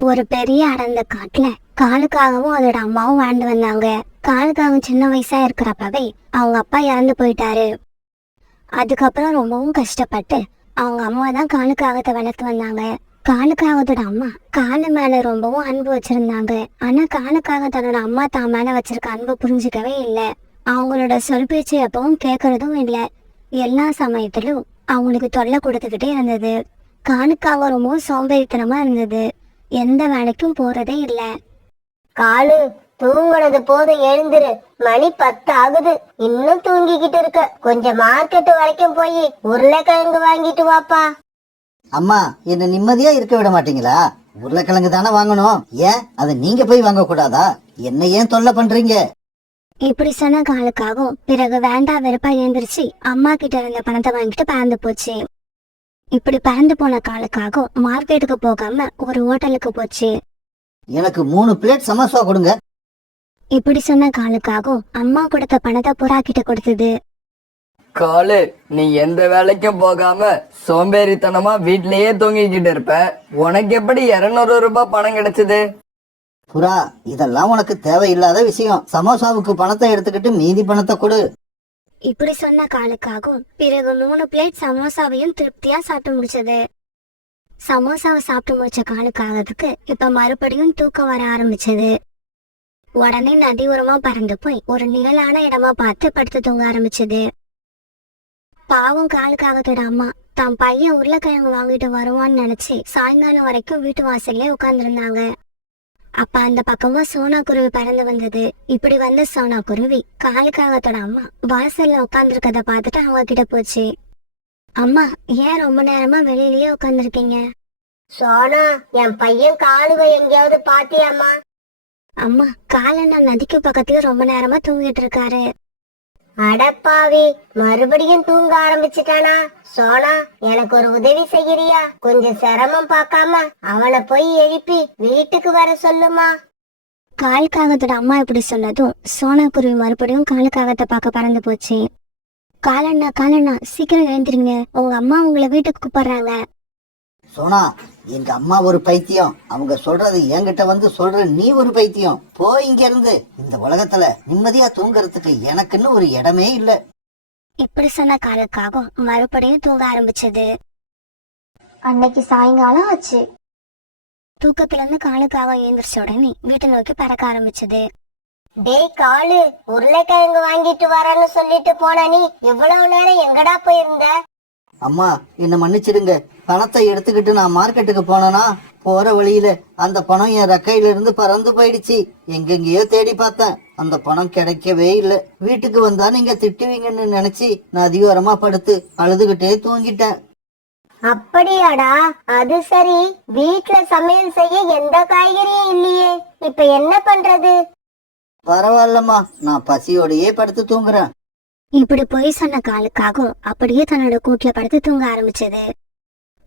ஒரு பெரிய அடர்ந்த காட்டுல காலுக்காகவும் அதோட அம்மாவும் வாழ்ந்து வந்தாங்க. காலுக்காகவும் சின்ன வயசா இருக்கிறப்பவே அவங்க அப்பா இறந்து போயிட்டாரு. அதுக்கப்புறம் ரொம்பவும் கஷ்டப்பட்டு அவங்க அம்மா தான் காலுக்காகத்தை வளர்த்து வந்தாங்க. காலுக்காகத்தோட அம்மா காலு மேல ரொம்பவும் அன்பு வச்சிருந்தாங்க. ஆனா காலுக்காக தன்னோட அம்மா தான் மேல வச்சிருக்க அன்பு புரிஞ்சுக்கவே இல்லை. அவங்களோட சொல் பேச்சு எப்பவும் கேட்கறதும் இல்லை. எல்லா சமயத்திலும் அவங்களுக்கு தொல்லை கொடுத்துக்கிட்டே இருந்தது. காலுக்காக ரொம்பவும் சோம்பேறித்தனமா இருந்தது. எந்த வேலைக்கும் போறதே இல்ல. காலு, தூங்குனது போதும், எழுந்துரு. மணி 10 ஆகுது, இன்னும் தூங்கிக்கிட்டு இருக்க. கொஞ்சம் மார்க்கெட் வரைக்கும் போய் உருளைக்கிழங்கு வாங்கிட்டு வாப்பா. அம்மா, என்ன நிம்மதியா இருக்க விட மாட்டீங்களா? உருளைக்கிழங்கு தானே வாங்கணும், ஏன் அதை நீங்க போய் வாங்க கூடாதா? என்ன ஏன் தொல்லை பண்றீங்க? இப்படி சொன்ன காலுக்காகவும் பிறகு வேண்டா வெறுப்பா எழுந்திருச்சு அம்மா கிட்ட இருந்த பணத்தை வாங்கிட்டு பறந்து போச்சு. இப்படி பறந்து போன காலுக்காகவும் மார்க்கெட்டுக்கு போகாம ஒரு ஹோட்டலுக்கு போச்சு. எனக்கு 3 பிளேட் சமோசா கொடுங்க. இப்படி சொன்ன காலுக்காகவும் அம்மா கொடுத்த பணத்தை புறா கிட்ட கொடுத்தது. காலு, நீ எந்த வேலைக்கும் போகாம சோம்பேறித்தனமா வீட்லயே தூங்கிக்கிட்டு இருப்ப. உனக்கு எப்படி 200 ரூபாய் பணம் கிடைச்சது? புறா, இதெல்லாம் உனக்கு தேவையில்லாத விஷயம். சமோசாவுக்கு பணத்தை எடுத்துக்கிட்டு மீதி பணத்தை கொடு. இப்படி சொன்ன காலுக்காகவும் பிறகு 3 பிளேட் சமோசாவையும் திருப்தியா சாப்பிட்டு முடிச்சது. சமோசாவை சாப்பிட்டு முடிச்ச காலுக்காகத்துக்கு இப்ப மறுபடியும் தூக்கம் வர ஆரம்பிச்சது. உடனே நதி ஓரமா பறந்து போய் ஒரு நிழலான இடமா பார்த்து படுத்து தூங்க ஆரம்பிச்சது. பாவம் காலுக்காகத்தோட அம்மா தான் பையன் உருளைக்கிழங்கு வாங்கிட்டு வருவான்னு நினைச்சு சாயங்காலம் வரைக்கும் வீட்டு வாசல்லே உட்கார்ந்துருந்தாங்க. அப்ப அந்த பக்கமா சோனா குருவி பறந்து வந்தது. இப்படி வந்த சோனா குருவி காலுக்காகத்தோட அம்மா வாசல்ல உட்கார்ந்துருக்கத பார்த்துட்டு அவங்க கிட்ட போச்சு. அம்மா, ஏன் ரொம்ப நேரமா வெளியிலயே உட்கார்ந்துருக்கீங்க? சோனா, என் பையன் காலுவை எங்கேயாவது பாத்தியாமா? அம்மா, காலண்ணா நதிக்கு பக்கத்துல ரொம்ப நேரமா தூங்கிட்டு இருக்காரு. அடப்பாவி, மறுபடியும் தூங்க ஆரம்பிச்சிட்டானா? சோனா, எனக்கு ஒரு உதவி செய்யறியா? கொஞ்சம் சிரமம் பார்க்காம அவனை போய் எழுப்பி வீட்டுக்கு வர சொல்லுமா. காலுக்காகத்தோட அம்மா இப்படி சொன்னதும் சோனா குருவி மறுபடியும் காலுக்காகத்தை பார்க்க பறந்து போச்சு. காலண்ணா, காலண்ணா, சீக்கிரம் எழுந்திருங்க, உங்க அம்மா உங்களை வீட்டுக்கு கூப்பிடுறாங்க. சோனா, எங்க அம்மா ஒரு பைத்தியம். அவங்க சொல்றது என்கிட்ட வந்து சொல்ற நீ ஒரு பைத்தியம். போ இங்க இருந்து. இந்த உலகத்துல நிம்மதியா தூங்கறதுக்கு எனக்குன்னு ஒரு இடமே இல்ல. இப்படி சொன்ன காலுக்காகவும் மறுபடியும் தூங்க ஆரம்பிச்சது. அன்னைக்கு சாயங்காலம் ஆச்சு. தூக்கத்துல இருந்து காலுக்காக எழுந்திரிச்ச உடனே வீட்டை நோக்கி பறக்க ஆரம்பிச்சது. டேய் காலு, உருளைக்கிழங்கு வாங்கிட்டு வரேன்னு சொல்லிட்டு போன நீ இவ்வளவு நேரம் எங்கடா போயிருந்த? அம்மா, என்ன மன்னிச்சிடுங்க. பணத்தை எடுத்துக்கிட்டு நான் மார்க்கெட்டுக்கு போனேனா, போற வழியில அந்த பணம் என் ரெக்கையில இருந்து பறந்து போயிடுச்சு. எங்கெங்கயோ தேடி பார்த்தேன், அந்த பணம் கிடைக்கவே இல்லை. வீட்டுக்கு வந்தா நீங்க திட்டுவீங்கன்னு நினைச்சு நான் அதிகாரமா படுத்து அழுதுகிட்டே தூங்கிட்டேன். அப்படியாடா, அது சரி. வீட்டுல சமையல் செய்ய எந்த காய்கறியும் இல்லையே, இப்ப என்ன பண்றது? பரவாயில்லம்மா, நான் பசியோடையே படுத்து தூங்குறேன். இப்படி பொய் சொன்ன காலுக்காகவும் அப்படியே தன்னோட கூட்டுல படுத்து தூங்க ஆரம்பிச்சது.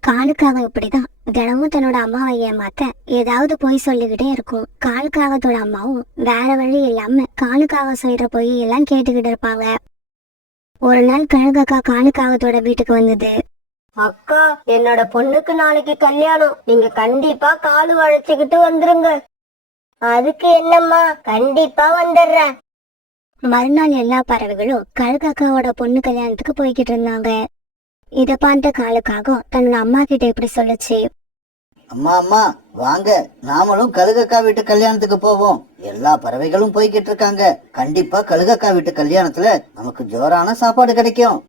காலுக்காக இப்படிதான் தினமும் தன்னோட அம்மாவை ஏமாத்த ஏதாவது பொய் சொல்லிக்கிட்டே இருக்கும். காலுக்காகத்தோட அம்மாவும் வேற வழி இல்லாம காலுக்காக சொல்ற பொய் எல்லாம் கேட்டுக்கிட்டு இருப்பாங்க. ஒரு நாள் கழுகக்கா காலுக்காகத்தோட வீட்டுக்கு வந்தது. அக்கா, என்னோட பொண்ணுக்கு நாளைக்கு கல்யாணம், நீங்க கண்டிப்பா காலு வளைச்சுக்கிட்டு வந்துருங்க. அதுக்கு என்னம்மா, கண்டிப்பா வந்துடுறேன். மறுநாள் எல்லா பறவைகளும் கழுகக்காவோட பொண்ணு கல்யாணத்துக்கு போய்கிட்டு இருந்தாங்க. இத பார்த்த காலுக்காகவும் தன்னோட அம்மா கிட்ட இப்படி சொல்லுச்சு. அம்மா அம்மா, வாங்க, நாமளும் கழுகக்கா வீட்டு கல்யாணத்துக்கு போவோம். எல்லா பறவைகளும் போய்கிட்டு இருக்காங்க. கண்டிப்பா கழுகக்கா வீட்டு கல்யாணத்துல நமக்கு ஜோரான சாப்பாடு கிடைக்கும்.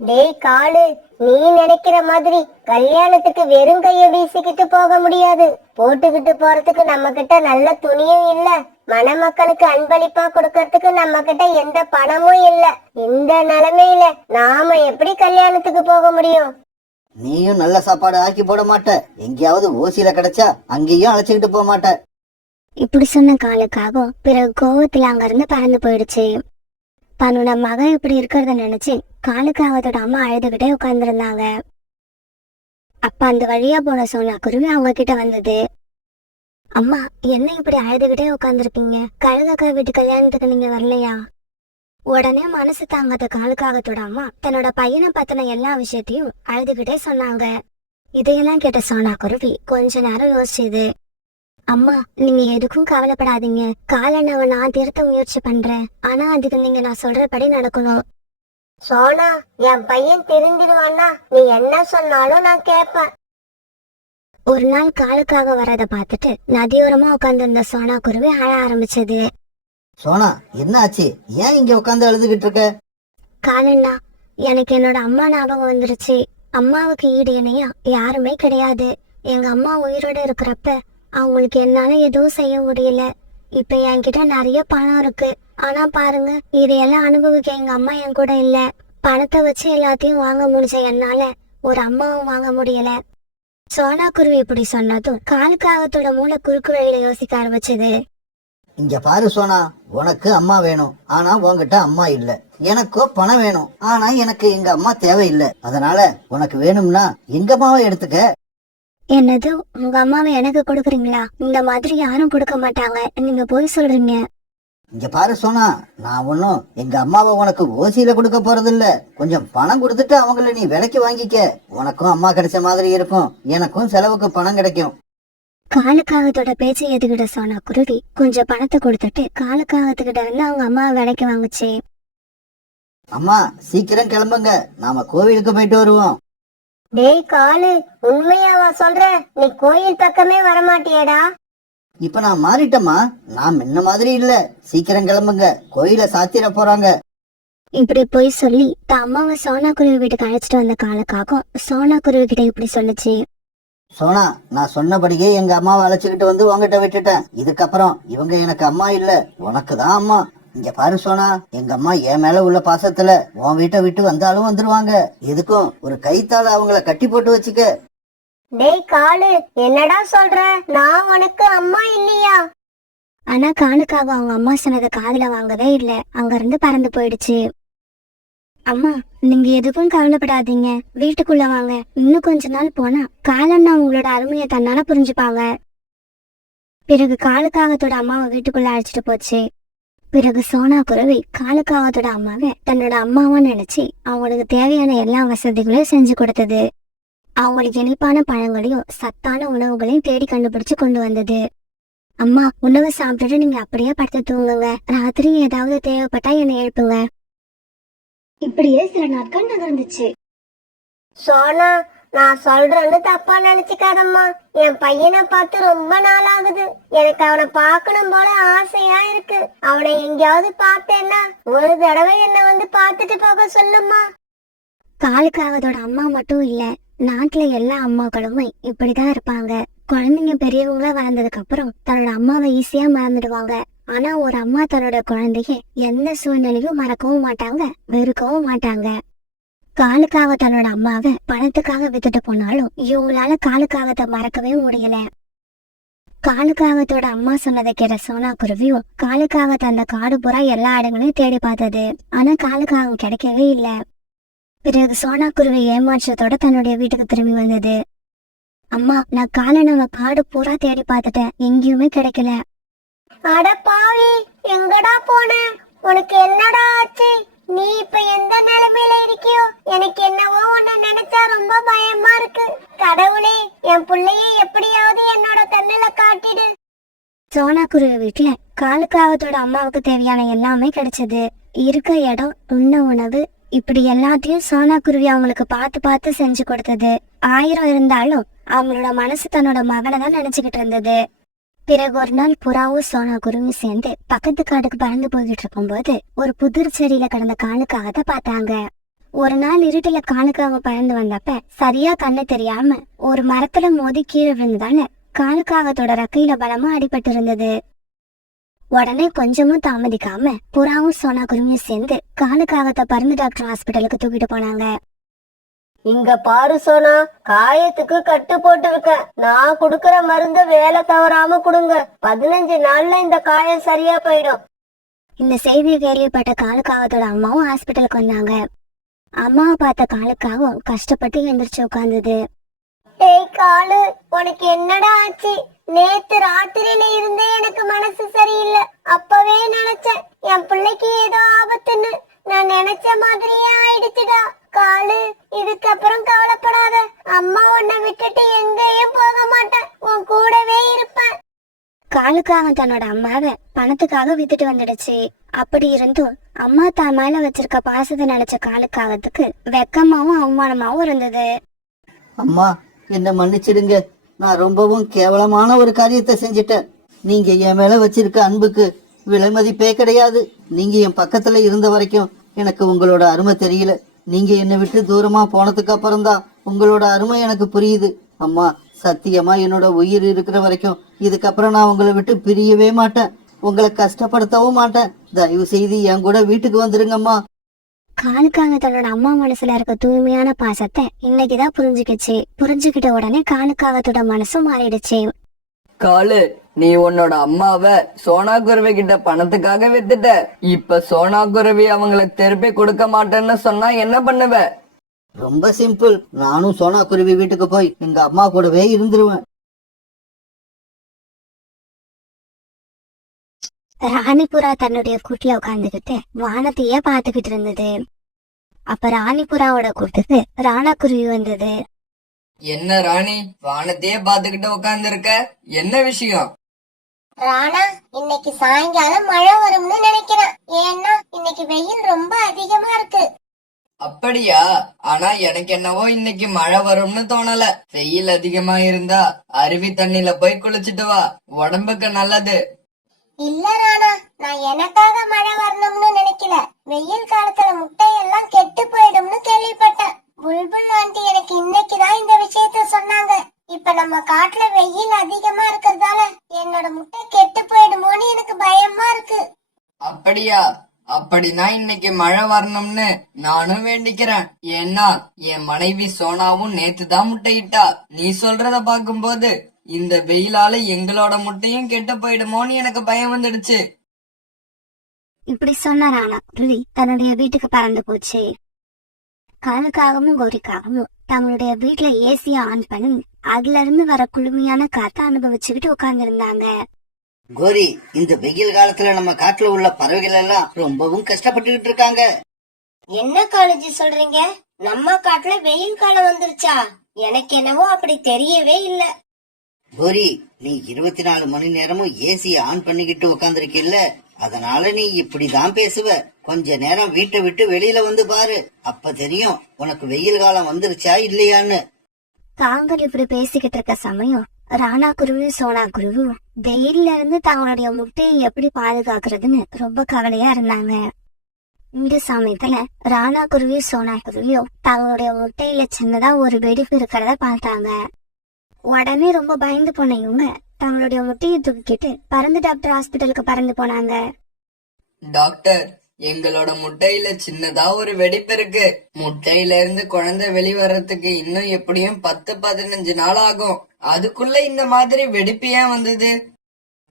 டேய் காலு, நீ நினைக்கிற மாதிரி கல்யாணத்துக்கு வெறும் கைய வீசிக்கிட்டு போக முடியாது. போட்டுக்கிட்டு போறதுக்கு நம்ம கிட்ட நல்ல துணியும் இல்ல, மணமக்களுக்கு அன்பளிப்பா கொடுக்கறதுக்கு நம்ம கிட்ட எந்த பணமும் இல்ல. இந்த நிலைமையில நாம எப்படி கல்யாணத்துக்கு போக முடியும்? நீயும் நல்ல சாப்பாடு ஆக்கி போட மாட்ட, எங்கேயாவது ஓசியில கிடைச்சா அங்கேயும் அழைச்சுக்கிட்டு போக மாட்ட. இப்படி சொன்ன காலுக்காகவும் பிறகு கோவத்துல அங்க இருந்து பறந்து போயிடுச்சு. தன்னோட மகன் இப்படி இருக்கிறத நினைச்சு காலுக்காகத்தோட அம்மா அழுதுகிட்டே உட்கார்ந்துருந்தாங்க. அப்ப அந்த வழியா போன சோனா குருவி அவங்க கிட்ட வந்தது. அம்மா, என்ன இப்படி அழுதுகிட்டே உட்கார்ந்துருக்கீங்க? கழுகக்கா வீட்டு கல்யாணத்துக்கு நீங்க வரலையா? உடனே மனசு தாங்காத காலுக்காகத்தோட அம்மா தன்னோட பையனை பத்தின எல்லா விஷயத்தையும் அழுதுகிட்டே சொன்னாங்க. இதையெல்லாம் கேட்ட சோனா குருவி கொஞ்ச நேரம் யோசிச்சுது. அம்மா, நீங்க எதுக்கும் கவலைப்படாதீங்க. காலண்ணாவை நான் திருத்த முயற்சி பண்றேன். ஆனா அதுக்கு நீங்க நான் சொல்றபடி நடக்கணும். சோனா, என் பையன் திருந்திடுவான்னா நீ என்ன சொன்னாலும் நான் கேட்பேன். ஒரு நாள் காலுக்காக வரத பார்த்துட்டு நதியோரமா உட்கார்ந்து இருந்த சோனா குருவி அழ ஆரம்பிச்சது. சோனா, என்ன ஆச்சு? ஏன் இங்க உட்காந்து அழுதுகிட்டு இருக்க? காலண்ணா, எனக்கு என்னோட அம்மா ஞாபகம் வந்துருச்சு. அம்மாவுக்கு ஈடு இணையா யாருமே கிடையாது. எங்க அம்மா உயிரோட இருக்கிறப்ப அவங்களுக்கு என்னால எதுவும் செய்ய முடியல. இப்ப என்கிட்ட நிறைய பணம் இருக்கு. ஆனா பாருங்க, இதையெல்லாம் அனுபவிக்க எங்க அம்மா என் கூட இல்ல. பணத்தை வச்சு எல்லாத்தையும் வாங்க முடிஞ்ச என்னால ஒரு அம்மாவும் வாங்க முடியல. சோனா குருவி இப்படி சொன்னதும் காலுக்காகத்தோட மூளை குறுக்கு வழியில யோசிக்க ஆரம்பிச்சது. இங்க பாரு சோனா, உனக்கு அம்மா வேணும், ஆனா உன்கிட்ட அம்மா இல்ல. எனக்கோ பணம் வேணும், ஆனா எனக்கு எங்க அம்மா தேவையில்லை. அதனால உனக்கு வேணும்னா எங்க அம்மாவை எடுத்துக்க. என்னது, உங்க அம்மாவை எனக்கு கொடுக்குறீங்களா? இந்த மாதிரி யாரும் கொடுக்க மாட்டாங்க. நீங்க போய் சொல்றீங்க. இங்க பாரு சோனா, நான் ஒன்னும் எங்க அம்மாவை உனக்கு ஓசியில கொடுக்க போறதில்ல. கொஞ்சம் பணம் கொடுத்துட்டு அவங்கள நீ விலைக்கு வாங்கிக்க. உனக்கும் அம்மா கிடைச்ச மாதிரி இருக்கும், எனக்கும் செலவுக்கு பணம் கிடைக்கும். காலுக்காகத்தோட பேச்சை எதுக்கிட்ட சோனா குருவி கொஞ்சம் பணத்தை கொடுத்துட்டு காலுக்காகத்துக்கிட்ட இருந்து அவங்க அம்மாவை விலைக்கு வாங்குச்சு. அம்மா, சீக்கிரம் கிளம்புங்க, நாம கோவிலுக்கு போயிட்டு வருவோம். டேய் காலு, உண்மையாவா சொல்ற? நீ கோயில் பக்கமே வரமாட்டியேடா. இப்ப நான் மாறிட்டேம்மா, நான் முன்ன மாதிரி இல்ல. சீக்கிரம் கிளம்புங்க, கோயில சாத்திர போறாங்க. இப்படி போய் சொல்லி தான் அம்மாவை சோனா குருவி வீட்டுக்கு அழைச்சிட்டு வந்த காலுக்காகும் சோனா குருவி கிட்ட இப்படி சொல்லுச்சு. சோனா, நான் சொன்னபடியே எங்க அம்மாவை அழைச்சுக்கிட்டு வந்து உங்ககிட்ட விட்டுட்டேன். இதுக்கப்புறம் இவங்க எனக்கு அம்மா இல்ல, உனக்கு தான் அம்மா. இங்க பாரு சோனா, எங்க அம்மா என் மேல உள்ள பாசத்துல உன் வீட்டை விட்டு வந்தாலும் வந்துருவாங்க. எதுக்கும் ஒரு கைத்தால அவங்கள கட்டி போட்டு வச்சுக்க. டேய் காலு, என்னடா சொல்ற? நான் உனக்கு அம்மா இல்லையா? ஆனா காலுக்காக அவங்க அம்மா சொன்னதை காதுல வாங்கவே இல்ல. அங்க இருந்து பறந்து போயிடுச்சு. அம்மா, நீங்க எதுக்கும் கவலைப்படாதீங்க. வீட்டுக்குள்ள வாங்க. இன்னும் கொஞ்ச நாள் போனா காலண்ணா உங்களோட அருமையை தன்னால புரிஞ்சுப்பாங்க. பிறகு காலுக்காகத்தோட அம்மாவை வீட்டுக்குள்ள அழைச்சிட்டு போச்சு. பிறகு சோனா குருவி காலுக்காகத்தோட அம்மாவை தன்னோட அம்மாவா நினைச்சு அவங்களுக்கு தேவையான எல்லா வசதிகளையும் செஞ்சு கொடுத்தது. அவங்களுக்கு இனிப்பான பழங்களையும் சத்தான உணவுகளையும் தேடி கண்டுபிடிச்சு கொண்டு வந்தது. அம்மா, உணவு சாப்பிட்டுட்டு நீங்க அப்படியே படுத்து தூங்குங்க. ராத்திரி ஏதாவது தேவைப்பட்டா என்னை எழுப்புங்க. இப்படியே சில நாட்கள் நகர்ந்துச்சு. சோனா, நான் சொல்றேன்னு தப்பா நினைச்சுக்காதம்மா. என் பையனை பார்த்து ரொம்ப நாள் ஆகுது. எனக்கு அவனை பார்க்கணும் போல ஆசையா இருக்கு. அவனை எங்கேயாவது பார்த்தேன்னா ஒரு தடவை என்ன வந்து பார்த்துட்டு போக சொல்லுமா. காலுக்காகத்தோட அம்மா மட்டும் இல்ல, நாட்டுல எல்லா அம்மாக்களுமே இப்படிதான் இருப்பாங்க. குழந்தைங்க பெரியவங்களா வளர்ந்ததுக்கு அப்புறம் தன்னோட அம்மாவை ஈஸியா மறந்துடுவாங்க. ஆனா ஒரு அம்மா தன்னோட குழந்தைய எந்த சூழ்நிலையும் மறக்கவும் மாட்டாங்க, வெறுக்கவும் மாட்டாங்க. காலுக்காக தன்னோட அம்மாவை பணத்துக்காக வித்துட்டு போனாலும் இவங்களால காலுக்காகத்தை மறக்கவே முடியல. காலுக்காகத்தோட அம்மா சொன்னதை கேட்ட சோனா குருவியும் காலுக்காகத்தை அந்த காடு பூரா எல்லா இடங்களையும் தேடி பார்த்தது. ஆனா காலுக்காகம் கிடைக்கவே இல்ல. பிறகு சோனா குருவி ஏமாற்றத்தோட தன்னுடைய வீட்டுக்கு திரும்பி வந்தது. அம்மா, நான் காலண்ணாவை காடு பூரா தேடி பார்த்துட்டேன், எங்கேயுமே கிடைக்கல. அட பாவி, எங்கடா போன? உனக்கு என்னடா ஆச்சு? நீ இப்ப எந்த நிலைமையில இருக்கியோ? எனக்கு என்னவோ உன்னை நினைச்சா ரொம்ப பயமா இருக்கு. கடவுளே, என் பிள்ளைய எப்படியாவது என்னோட கண்ணுல காட்டிடு. சோனா குருவி வீட்டுல காலுக்காகத்தோட அம்மாவுக்கு தேவையான எல்லாமே கிடைச்சது. இருக்க இடம், உண்ண உணவு, இப்படி எல்லாத்தையும் சோனா குருவி அவங்களுக்கு பார்த்து பார்த்து செஞ்சு கொடுத்தது. 1000 இருந்தாலும் அவங்களோட மனசு தன்னோட மகனை தான் நினைச்சுக்கிட்டு இருந்தது. பிறகு ஒரு நாள் புறாவும் சோனா குருவி சேர்ந்து பக்கத்து காட்டுக்கு பறந்து போய்கிட்டு இருக்கும்போது ஒரு புதிர் செடியில கிடந்த காலுக்காகத்தை பார்த்தாங்க. ஒரு நாள் இருட்டுல காலுக்காக பறந்து வந்தப்ப சரியா கண்ணு தெரியாம ஒரு மரத்துல மோதி கீழே விழுந்ததால காலுக்காகத்தோட ரெக்கையில பலமா அடிபட்டு இருந்தது. உடனே கொஞ்சமும் தாமதிக்காம புறாவும் சோனா குருவியும் சேர்ந்து காலுக்காகத்தை பறந்து டாக்டர் ஹாஸ்பிட்டலுக்கு தூக்கிட்டு போனாங்க. இங்க பாரு சோனா, காயத்துக்கு கட்டு போட்டு இருக்க. நான் குடுக்கற மருந்த வேலை தவறாம கொடுங்க. 15 நாள்ல இந்த காயம் சரியா போயிடும். இந்த செய்தியை கேள்விப்பட்ட காலுக்காகத்தோட அம்மாவும் ஹாஸ்பிட்டலுக்கு வந்தாங்க. அம்மாவை பார்த்த காலுக்காகவும் கஷ்டப்பட்டு எந்திரிச்சு உட்கார்ந்தது. ஏய் காலு, உனக்கு என்னடா ஆச்சு? நேத்து ராத்திரியில இருந்தே எனக்கு மனசு சரியில்லை. அப்பவே நினைச்சேன் என் பிள்ளைக்கு ஏதோ ஆபத்துன்னு. நான் நினைச்ச மாதிரியே ஆயிடுச்சுடா. காலு, இதுக்கப்புறம் கவலைப்படாத. அம்மா உன்னை விட்டுட்டு எங்கேயும் போக மாட்டேன். உன் கூடவே இருப்பேன். காலுக்காக தன்னோட அம்மாவை பணத்துக்காக வித்துட்டு வந்துடுச்சு. அப்படி இருந்தும் அம்மா தான் மேல வச்சிருக்க பாசத்தை நினைச்ச காலுக்காகத்துக்கு வெக்கமாவும் அவமானமாவும் இருந்தது. அம்மா, என்ன மன்னிச்சிடுங்க. நான் ரொம்பவும் கேவலமான ஒரு காரியத்தை செஞ்சிட்டேன். நீங்க என் மேல வச்சிருக்க அன்புக்கு விலை மதிப்பே கிடையாது. நீங்க என் பக்கத்துல இருந்த வரைக்கும் எனக்கு உங்களோட அருமை தெரியல. நீங்க என்னை விட்டு தூரமா போனதுக்கு அப்புறம் தான் உங்களோட அருமை எனக்கு புரியுது. அம்மா, சத்தியமா என்னோட உயிர் இருக்கிற வரைக்கும் இதுக்கப்புறம் நான் உங்களை விட்டு பிரியவே மாட்டேன். உங்களை கஷ்டப்படுத்தவும் மாட்டேன். தயவு செய்து என் கூட வீட்டுக்கு வந்துருங்கம்மா. காலுக்காக தன்னோட அம்மா மனசுல இருக்க தூய்மையான பாசத்தை இன்னைக்குதான் புரிஞ்சுக்கிச்சு. புரிஞ்சுக்கிட்ட உடனே காலுக்காகத்தோட மனசும் மாறிடுச்சு. காலு, நீ உன்னோட அம்மாவை சோனா குருவி கிட்ட பணத்துக்காக வித்துட்ட. இப்ப சோனா குருவி அவங்களுக்கு திருப்பி கொடுக்க மாட்டேன்னு சொன்னா என்ன பண்ணுவ? ரொம்ப சிம்பிள். நானும் சோனா குருவி வீட்டுக்கு போய் எங்க அம்மா கூடவே இருந்துருவேன். ராணிபுரா தன்னுடைய கூட்டுல உட்கார்ந்துகிட்டு வானத்தையே பாத்துக்கிட்டு இருந்தது. அப்ப ராணிபுராவோட கூட்டுக்கு ராணா குருவி வந்தது. என்ன ராணி, வானத்தையே பாத்துக்கிட்டு உட்கார்ந்து இருக்க? என்ன விஷயம்? ராணா, இன்னைக்கு சாயங்காலம் மழை வரும்னு நினைக்கிறேன். ஏன்னா இன்னைக்கு வெயில் ரொம்ப அதிகமா இருக்கு. அப்படியா? ஆனா எனக்கு என்னவோ இன்னைக்கு மழை வரும்னு தோணல. வெயில் அதிகமா இருந்தா அருவி தண்ணில போய் குளிச்சுட்டு வா, உடம்புக்கு நல்லது. இல்ல ராணா, நான் எனக்காக மழை வரணும்னு நினைக்கல. வெயில் காலத்துல முட்டையெல்லாம் கெட்டு போயிடும்னு கேள்விப்பட்டேன். புல்புல் ஆண்டி எனக்கு இன்னைக்குதான் இந்த விஷயத்த சொன்னாங்க. இப்ப நம்ம காட்டுல வெயில் அதிகமா இருக்கிறதால என்னோட முட்டை கெட்டு போயிடுமோன்னு எனக்கு பயமா இருக்கு. அப்படியா? அப்படின்னா இன்னைக்கு மழை வரணும்னு நானும் வேண்டிக்கிறேன். ஏன்னா என் மனைவி சோனாவும் நேத்துதான் முட்டையிட்டா. நீ சொல்றத பாக்கும்போது இந்த வெயிலால எங்களோட முட்டையும் கெட்டு போயிடுமோன்னு எனக்கு பயம் வந்துடுச்சு. இப்படி சொன்ன ராணா குருவி தன்னுடைய வீட்டுக்கு பறந்து போச்சு. காலுக்காகவும் கோரிக்காகவும் தங்களுடைய வீட்டுல ஏசிய ஆன் பண்ணி அதுல இருந்து வர குளுமையான காத்த அனுபவிச்சுக்கிட்டு உட்கார்ந்து இருந்தாங்க. கோரி, இந்த வெயில் காலத்துல நம்ம காட்டுல உள்ள பறவைகள் எல்லாம் ரொம்பவும் கஷ்டப்பட்டுக்கிட்டு இருக்காங்க. என்ன காலேஜ் சொல்றீங்க? நம்ம காட்டுல வெயில் காலம் வந்துருச்சா? எனக்கு என்னவோ அப்படி தெரியவே இல்ல. கோரி, நீ 24 மணி நேரமும் ஏசிய ஆன் பண்ணிக்கிட்டு உட்காந்துருக்கில்ல, அதனால நீ இப்படிதான் பேசுவ. கொஞ்ச நேரம் வீட்டை விட்டு வெளியில வந்து பாரு, அப்ப தெரியும் உனக்கு வெயில் காலம் வந்துருச்சா இல்லையான்னு. தாங்கள் இப்படி பேசிக்கிட்டு இருக்க சமயம் ராணா குருவி சோனா குருவி வெயில்ல இருந்து தங்களுடைய முட்டையை எப்படி பாதுகாக்கிறதுன்னு ரொம்ப கவலையா இருந்தாங்க. இந்த சமயத்துல ராணா குருவி சோனா குருவியும் தங்களுடைய முட்டையில சின்னதா ஒரு வெடிப்பு இருக்கிறத பார்த்தாங்க. உடனே ரொம்ப பயந்து போன இவங்க தங்களுடைய முட்டையை தூக்கிட்டு பறந்து டாக்டர் ஹாஸ்பிட்டலுக்கு பறந்து போனாங்க. டாக்டர், எங்களோட முட்டையில சின்னதா ஒரு வெடிப்பு இருக்கு. முட்டையில இருந்து குழந்தை வெளிவரத்துக்கு இன்னும் எப்படியும் 10-15 நாள் ஆகும். அதுக்குள்ள இந்த மாதிரி வெடிப்பு ஏன் வந்தது?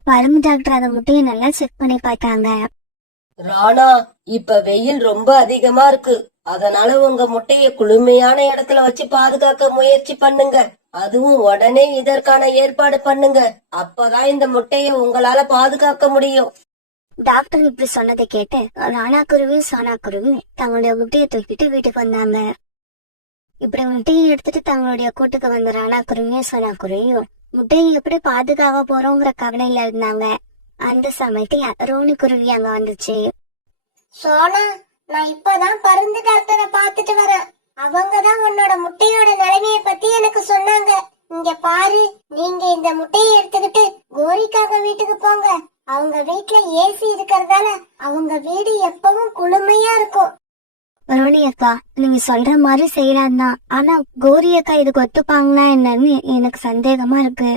பறந்து டாக்டர் அந்த முட்டையை நல்லா செக் பண்ணி பார்த்தாங்க. ராணா, இப்ப வெயில் ரொம்ப அதிகமா இருக்கு. அதனால உங்க முட்டைய குளுமையான இடத்துல வச்சு பாதுகாக்க முயற்சி பண்ணுங்க. அதுவும் உடனே இதற்கான ஏற்பாடு பண்ணுங்க. அப்பதான் இந்த முட்டைய உங்களால பாதுகாக்க முடியும். டாக்டர் இப்படி சொன்னதை கேட்டு ராணா குருவி சோனா குருவி தங்களுடைய முட்டையை தூக்கிட்டு வீட்டுக்கு வந்தாங்க. இப்படி முட்டையை எடுத்துட்டு தங்களுடைய கூட்டுக்கு வந்த ராணா குருவியும் சோனா குருவியும் முட்டையை எப்படி பாதுகாக்க போறோங்கிற கவலையில இருந்தாங்க. அந்த சமயத்துல ரோனி குருவி அங்க வந்துச்சு. சோனா, நான் இப்பதான் பருந்து டாக்டரை பாத்துட்டு வரேன். அவங்கதான் உன்னோட முட்டையோட நிலைமைய பத்தி எனக்கு சொன்னாங்க. இங்க பாரு, நீங்க இந்த முட்டையை எடுத்துக்கிட்டு கோரிக்காக வீட்டுக்கு போங்க. அவங்க வீட்டுல ஏசி இருக்கிறதால அவங்க வீடு எப்பவும் குளுமையா இருக்கும். ரோனி அக்கா, நீங்க சொல்ற மாதிரி செய்யலாம் தான். ஆனா கோரி அக்கா இதுக்கு ஒத்துப்பாங்களா என்னன்னு எனக்கு சந்தேகமா இருக்கு.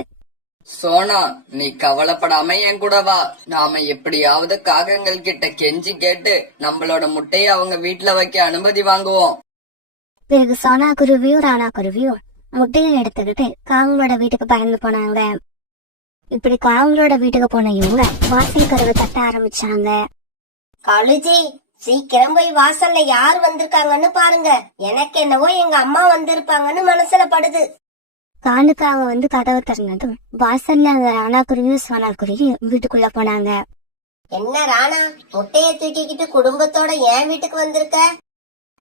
சோனா, நீ கவலைப்படாம என் கூட வா. நாம எப்படியாவது காகங்கள் கிட்ட கெஞ்சி கேட்டு நம்மளோட முட்டையை அவங்க வீட்டுல வைக்க அனுமதி வாங்குவோம். பிறகு சோனா குருவியும் ராணா குருவியும் முட்டையை எடுத்துக்கிட்டு காங்களோட வீட்டுக்கு பறந்து போனாங்க. இப்படி காங்களோட வீட்டுக்கு போன இவங்க வாசல் கதவை தட்ட ஆரம்பிச்சாங்க. காலுஜி, சீக்கிரம் போய் வாசல்ல யார் வந்திருக்காங்கன்னு பாருங்க. எனக்கு என்னவோ எங்க அம்மா வந்திருப்பாங்கன்னு மனசுல படுது. காலுக்காக வந்து கதவை திறந்ததும் வாசல்ல அந்த ராணா குருவியும் சோனா குருவியும் வீட்டுக்குள்ள போனாங்க. என்ன ராணா, முட்டைய தூக்கிக்கிட்டு குடும்பத்தோட என் வீட்டுக்கு வந்திருக்க?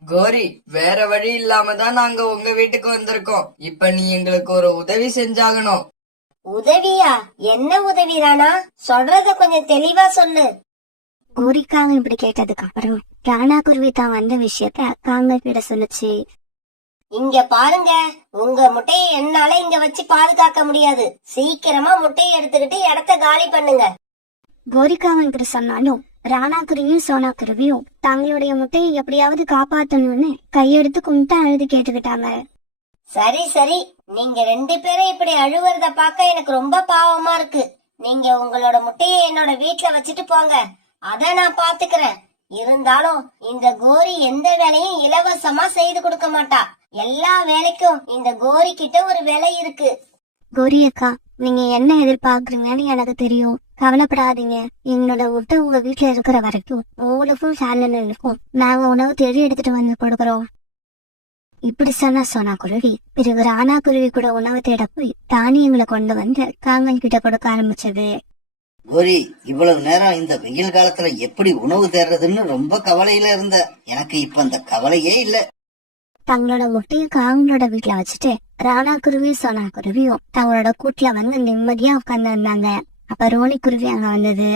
கோரி, வேற வழி இல்லாம தான் நாங்க உங்க வீட்டுக்கு வந்திருக்கோம். இப்ப நீ எங்களுக்கு ஒரு உதவி செஞ்சாகணும். உதவியா? என்ன உதவி ராணா? சொல்றத கொஞ்சம் தெளிவா சொல்லு. கோரிக்காங்க இப்படி கேட்டதுக்கு அப்புறம் ராணா குருவி தான் வந்த விஷயத்த காங்கல் கிட்ட சொல்லுச்சு. இங்க பாருங்க, உங்க முட்டையை என்னால இங்க வச்சு பாதுகாக்க முடியாது. சீக்கிரமா முட்டையை எடுத்துக்கிட்டு இடத்த காலி பண்ணுங்க. கோரிக்காவன் கிட்ட சொன்னாலும் ராணா குருவியும் சோனா குருவியும் தங்களுடைய முட்டையை எப்படியாவது காப்பாத்தணும்னு கையெடுத்து கும்பிட்டு அழுது கேட்டுக்கிட்டாங்க. சரி சரி, நீங்க 2 பேரும் இப்படி அழுவுறத பார்க்க எனக்கு ரொம்ப பாவமா இருக்கு. நீங்க உங்களோட முட்டையை என்னோட வீட்ல வச்சுட்டு போங்க, அத நான் பாத்துக்கிறேன். இருந்தாலும் இந்த கோரி எந்த வேலையும் இலவசமா செய்து கொடுக்க மாட்டா. எல்லா வேலைக்கும் இந்த கோரி கிட்ட ஒரு விலை இருக்கு. கோரி அக்கா, நீங்க என்ன எதிர்பார்க்கறீங்கன்னு எனக்கு தெரியும். கவலைப்படாதீங்க. எங்களோட முட்டை உங்க வீட்டுல இருக்கிற வரைக்கும் உங்களுக்கும் சேனலுக்கும் நாங்க உணவு தேடி எடுத்துட்டு வந்து கொடுக்கறோம். இப்படி சொன்னா சோனா குருவி பிறகு ராணா குருவி கூட உணவு தேட போய் தானியங்களை கொண்டு வந்து காங்கன் கிட்ட கொடுக்க ஆரம்பிச்சது. கோரி, இவ்வளவு நேரம் இந்த வெயில் காலத்துல எப்படி உணவு தேடுறதுன்னு ரொம்ப கவலையில இருந்த. எனக்கு இப்ப அந்த கவலையே இல்ல. தங்களோட முட்டையை காங்களோட வீட்டுல வச்சுட்டு ராணா குருவியும் சோனா குருவியும் தங்களோட கூட்டுல வந்து நிம்மதியா உட்கார்ந்து இருந்தாங்க. அப்ப ரோனி குருவி அங்க வந்தது.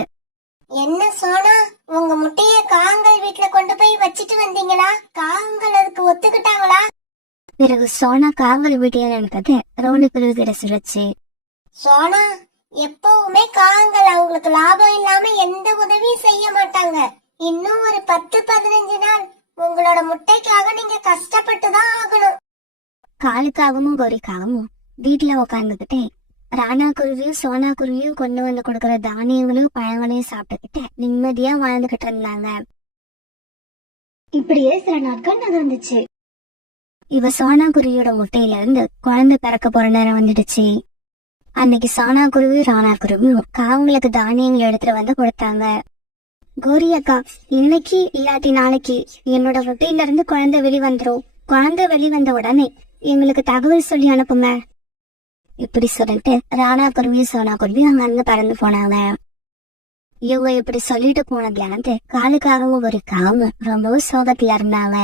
என்ன சோனா, உங்க முட்டைய காங்கல் வீட்ல கொண்டு போய் வச்சிட்டு வந்தீங்களா? காங்கல் அதுக்கு ஒத்துக்கிட்டாங்களா? பிறகு சோனா காங்கல் வீட்டையே நினைக்கிறது ரோனி குருவி கிட்ட சொல்லுச்சு. சோனா, எப்பவுமே காங்கல் அவங்களுக்கு லாபம் இல்லாம எந்த உதவியும் செய்ய மாட்டாங்க. இன்னும் ஒரு 10-15 நாள் உங்களோட முட்டைக்காக நீங்க கஷ்டப்பட்டுதான் ஆகணும். காலுக்காகவும் கோரிக்காகவும் வீட்டுல உட்காந்துக்கிட்டே ராணா குருவியும் சோனா குருவியும் கொண்டு வந்து கொடுக்கற தானியங்களையும் பழங்களையும் சாப்பிட்டுக்கிட்டு நிம்மதியா வாழ்ந்துகிட்டு இருந்தாங்க. இப்படியே சில நாட்கள் நகர்ந்துச்சு. இவ சோனா குருவியோட முட்டையில இருந்து குழந்தை பிறக்க போற நேரம் வந்துடுச்சு. அன்னைக்கு சோனா குருவி ராணா குருவியும் காவங்களுக்கு தானியங்களை எடுத்துட்டு வந்து கொடுத்தாங்க. கோரி அக்கா, இன்னைக்கு இல்லாட்டி நாளைக்கு என்னோட முட்டையில இருந்து குழந்தை வெளிவந்துரும். குழந்தை வெளிவந்த உடனே எங்களுக்கு தகவல் சொல்லி அனுப்புங்க. இப்படி சொல்லிட்டு ராணா குருவியும் சோனா குருவியும் அங்க இருந்து பறந்து போனாங்க. இவங்க இப்படி சொல்லிட்டு போனதுல காலுக்காகவும் ஒரு காம ரொம்பவும் சோகத்துல இருந்தாங்க.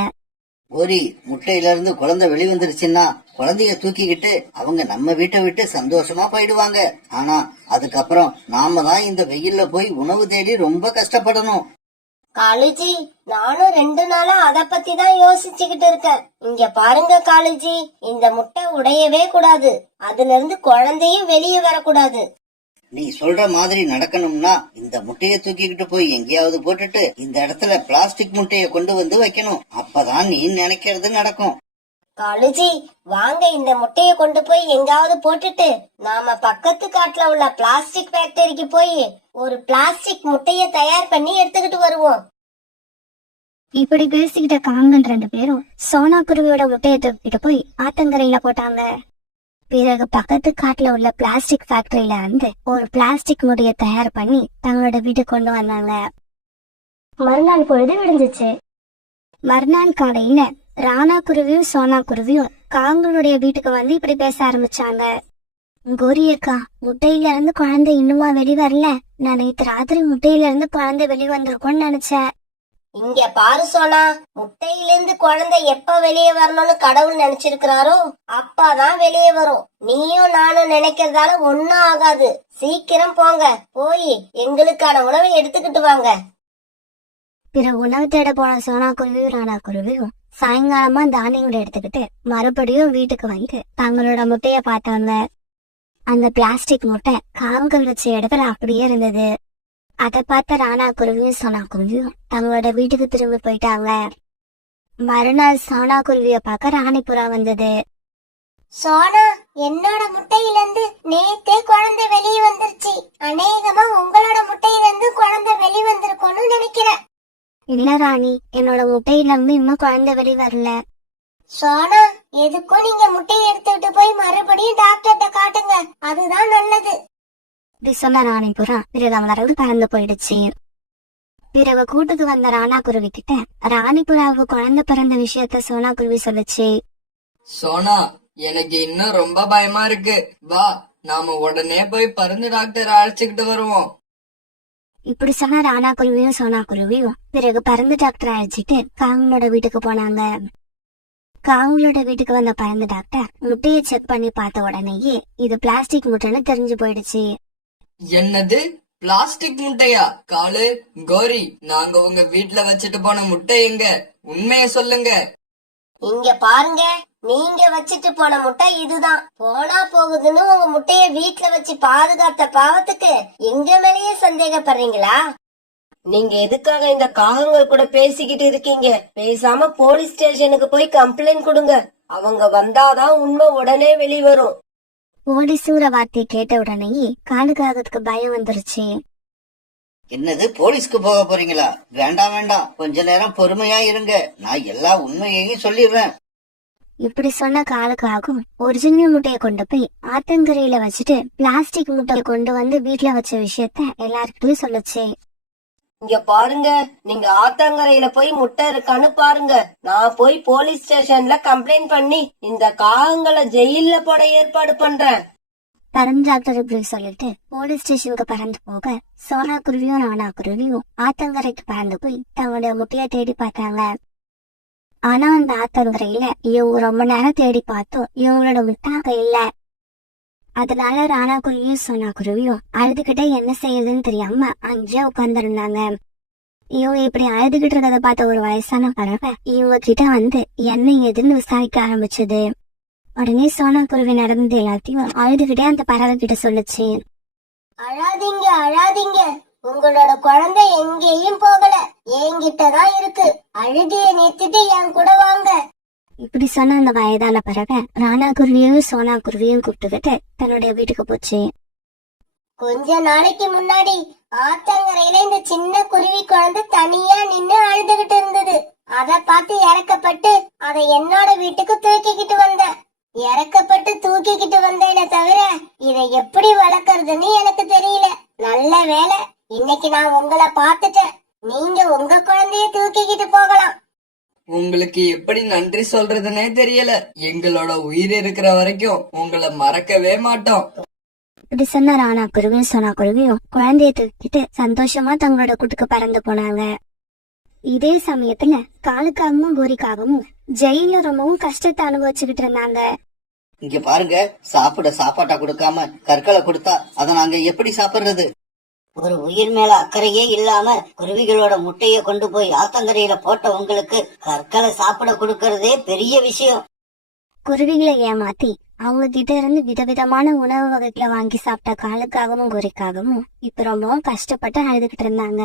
கோரி, முட்டையில இருந்து குழந்தை வெளிவந்துருச்சுன்னா குழந்தைய தூக்கிக்கிட்டு அவங்க நம்ம வீட்டை விட்டு சந்தோஷமா போயிடுவாங்க. ஆனா அதுக்கப்புறம் நாம தான் இந்த வெயில்ல போய் உணவு தேடி ரொம்ப கஷ்டப்படணும். காலுஜி, நானும் 2 நாளா அத பத்தி தான் யோசிச்சுக்கிட்டு இருக்கேன். இங்க பாருங்க காலுஜி, இந்த முட்டை உடையவே கூடாது. அதுல இருந்து குழந்தையும் வெளியே வரக்கூடாது. நீ சொல்ற மாதிரி நடக்கணும்னா இந்த முட்டையை தூக்கிக்கிட்டு போய் எங்கேயாவது போட்டுட்டு இந்த இடத்துல பிளாஸ்டிக் முட்டையை கொண்டு வந்து வைக்கணும். அப்பதான் நீ நினைக்கிறது நடக்கும். காலுஜி, வாங்க இந்த முட்டைய கொண்டு போய் எங்காவது போட்டுட்டு நாம பக்கத்து காட்டுல உள்ள பிளாஸ்டிக் ஃபேக்டரிக்கு போய் ஒரு பிளாஸ்டிக் முட்டைய தயார் பண்ணி எடுத்துக்கிட்டு வருவோம். இப்படி பேசிக்கிட்ட காங்கன் 2 பேரும் சோனா குருவியோட முட்டையை தூக்கிட்டு போய் ஆத்தங்கரையில போட்டாங்க. பிறகு பக்கத்து காட்டுல உள்ள பிளாஸ்டிக் ஃபேக்டரியில இருந்து ஒரு பிளாஸ்டிக் முட்டையை தயார் பண்ணி தங்களோட வீட்டுக்கு கொண்டு வந்தாங்க. மறுநாள் பொழுது விடிஞ்சிச்சு. மறுநாள் காலையில ராணா குருவியும் சோனா குருவியும் காங்களுடைய வீட்டுக்கு வந்து இப்படி பேச ஆரம்பிச்சாங்க. கோரியக்கா, முட்டையில இருந்து குழந்தை இன்னுமா வெளிவரல? நான் நேற்று ராத்திரி முட்டையில இருந்து குழந்தை வெளிவந்திருக்கும்னு நினைச்சேன். இங்க பாரு சோனா, முட்டையிலிருந்து குழந்தை எப்ப வெளியே வரணும்னு கடவுள் நினைச்சிருக்கிறாரோ அப்பதான் வெளியே வரும். நீயும் நானும் நினைக்கிறதால ஒன்னும் ஆகாது. சீக்கிரம் போங்க, போய் எங்களுக்கான உணவை எடுத்துக்கிட்டு வாங்க. பிறகு உணவு தேட போன சோனா குருவியும் ராணா குருவியும் சாயங்காலமா தானியங்களை எடுத்துக்கிட்டு மறுபடியும் வீட்டுக்கு வந்து தங்களோட முட்டைய பார்த்தாங்க. அந்த பிளாஸ்டிக் முட்டை காவங்கள் வச்ச இடத்துல அப்படியே இருந்தது. அதை பார்த்த ராணா குருவியும் சோனா குருவியும் தங்களோட வீட்டுக்கு திரும்பி போயிட்டாங்க. மறுநாள் சோனா குருவிய பார்க்க ராணிப்புறா வந்தது. சோனா, என்னோட முட்டையில இருந்து நேத்தே குழந்தை வெளியே வந்துருச்சு. அநேகமா உங்களோட முட்டையில இருந்து குழந்தை வெளியே வந்திருக்கும்னு நினைக்கிறேன். இல்ல ராணி, என்னோட முட்டையில இருந்து இன்னும் குழந்தை வெளி வரல. சோனா, எதுக்கும் நீங்க முட்டையை எடுத்துக்கிட்டு போய் மறுபடியும் டாக்டர்கிட்ட காட்டுங்க, அதுதான் நல்லது. இப்படி சொன்ன ராணிப்புறா பிறகு அங்கிருந்து பறந்து போயிடுச்சு. பிறகு கூட்டுக்கு வந்த ராணா குருவி கிட்ட ராணிப்புறாவுக்கு குழந்தை பிறந்த விஷயத்த சோனா குருவி சொல்லுச்சு. சோனா, எனக்கு இன்னும் ரொம்ப பயமா இருக்கு. வா, நாம உடனே போய் பருந்து டாக்டர் அழைச்சுக்கிட்டு வருவோம். இப்படி சொன்ன ராணா குருவியும் சோனா குருவியும் பிறகு பருந்து டாக்டர் அழைச்சிட்டு காங்களோட வீட்டுக்கு போனாங்க. காங்களோட வீட்டுக்கு வந்த பறந்து டாக்டர் முட்டையை செக் பண்ணி பார்த்த உடனேயே இது பிளாஸ்டிக் முட்டைன்னு தெரிஞ்சு போயிடுச்சு. என்னது, பிளாஸ்டிக் முட்டையா? காலு, கோரி, நாங்க உங்க வீட்ல வச்சுட்டு போன முட்டை எங்க? உண்மைய சொல்லுங்க. இங்க பாருங்க, நீங்க வச்சிட்டு போன முட்டை இதுதான். போனா போகுதுன்னு உங்க முட்டைய வீட்ல வச்சு பாதுகாத்த பாவத்துக்கு எங்க மேலேயே சந்தேகப்படுறீங்களா? நீங்க எதுக்காக இந்த காகங்கள் கூட பேசிக்கிட்டு இருக்கீங்க? பேசாம போலீஸ் ஸ்டேஷனுக்கு போய் கம்ப்ளைண்ட் கொடுங்க. அவங்க வந்தாதான் உண்மை உடனே வெளிவரும். போலீஸுங்கிற வார்த்தையை கேட்ட உடனேயே காலுக்காகத்துக்கு பயம் வந்துருச்சு. என்னது, போலீஸ்க்கு போக போறீங்களா? வேண்டாம் வேண்டாம், கொஞ்ச நேரம் பொறுமையா இருங்க, நான் எல்லா உண்மையையும் சொல்லிடுறேன். இப்படி சொன்ன காலுக்காகும் ஒரிஜினல் முட்டையை கொண்டு போய் ஆத்தங்கரையில வச்சுட்டு பிளாஸ்டிக் முட்டையை கொண்டு வந்து வீட்டுல வச்ச விஷயத்த எல்லாருக்கிட்டையும் சொல்லுச்சு. இங்க பாருங்க, நீங்க ஆத்தங்கரையில போய் முட்டை இருக்கான்னு பாருங்க. நான் போய் போலீஸ் ஸ்டேஷன்ல கம்ப்ளைண்ட் பண்ணி இந்த காகங்களை ஜெயில போட ஏற்பாடு பண்றேன். பறந்து டாக்டர் இப்படி சொல்லிட்டு போலீஸ் ஸ்டேஷனுக்கு பறந்து போக சோனா குருவியும் ராணா குருவியும் ஆத்தங்கரைக்கு பறந்து போய் தங்களுடைய முட்டையை தேடி பார்த்தாங்க. ஆனா அந்த ஆத்தங்கரையில இவங்க ரொம்ப நேரம் தேடி பார்த்தோம் இவங்களோட முட்டை அங்க இல்ல. அதனால ராணா குருவியும் சோனா குருவியும் அழுதுகிட்டே என்ன செய்யுதுன்னு தெரியாம அங்கேயே உட்கார்ந்துருந்தாங்க. இவங்க இப்படி அழுதுகிட்டு இருந்ததை பார்த்த ஒரு வயசான பறவை இவங்க கிட்ட வந்து என்ன ஏதுன்னு விசாரிக்க ஆரம்பிச்சது. உடனே சோனா குருவி நடந்தது எல்லாத்தையும் அழுதுகிட்டே அந்த பறவை கிட்ட சொல்லுச்சு. அழாதீங்க அழாதீங்க, உங்களோட குழந்தை எங்கேயும் போகல, என்கிட்டதான் இருக்கு. அழுகைய நிறுத்திட்டு என் கூட வாங்க. இப்படி சொன்ன அந்த வயதான பறவை ராணா குருவியும் சோனா குருவியும் கூப்பிட்டுக்கிட்டு தன்னுடைய வீட்டுக்கு போச்சு. கொஞ்ச நாளைக்கு முன்னாடி ஆத்தங்கரையில இந்த சின்ன குருவி குழந்தை தனியா நின்னு அழுதுகிட்டு இருந்தது. அத பார்த்து இறக்கப்பட்டு அதை என்னோட வீட்டுக்கு தூக்கிக்கிட்டு வந்தேன். இறக்கப்பட்டு தூக்கிக்கிட்டு வந்தேனே தவிர இதை எப்படி வளர்க்கறதுன்னு எனக்கு தெரியல. நல்ல வேலை, இன்னைக்கு நான் உங்களை பார்த்துட்டேன். நீங்க உங்க குழந்தைய தூக்கிக்கிட்டு போகலாம். உங்களுக்கு எப்படி நன்றி சொல்றதுன்னே தெரியல. எங்களோட உயிர் இருக்கிற வரைக்கும் உங்களை மறக்கவே மாட்டோம். இப்படி சொன்ன ராணா குருவியும் சோனா குருவியும் குழந்தைய தூக்கிட்டு சந்தோஷமா தங்களோட கூட்டுக்கு பறந்து போனாங்க. இதே சமயத்துல காலுக்காகவும் கோரிக்காகவும் ஜெயில ரொம்பவும் கஷ்டத்தை அனுபவிச்சுக்கிட்டு இருந்தாங்க. இங்க பாருங்க, சாப்பாட்டா கொடுக்காம கற்களை கொடுத்தா அதை நாங்க எப்படி சாப்பிடுறது? ஒரு உயிர் மேல அக்கறையே இல்லாம குருவிகளோட முட்டைய கொண்டு போய் ஆத்தங்கரையில போட்ட உங்களுக்கு கற்களை சாப்பிட கொடுக்கறதே பெரிய விஷயம். குருவிகளை ஏமாத்தி அவங்க கிட்ட இருந்து விதவிதமான உணவு வகைகளை வாங்கி சாப்பிட்ட காலுக்காகவும் கோரிக்காகவும் இப்ப ரொம்பவும் கஷ்டப்பட்டு அழுதுகிட்டு இருந்தாங்க.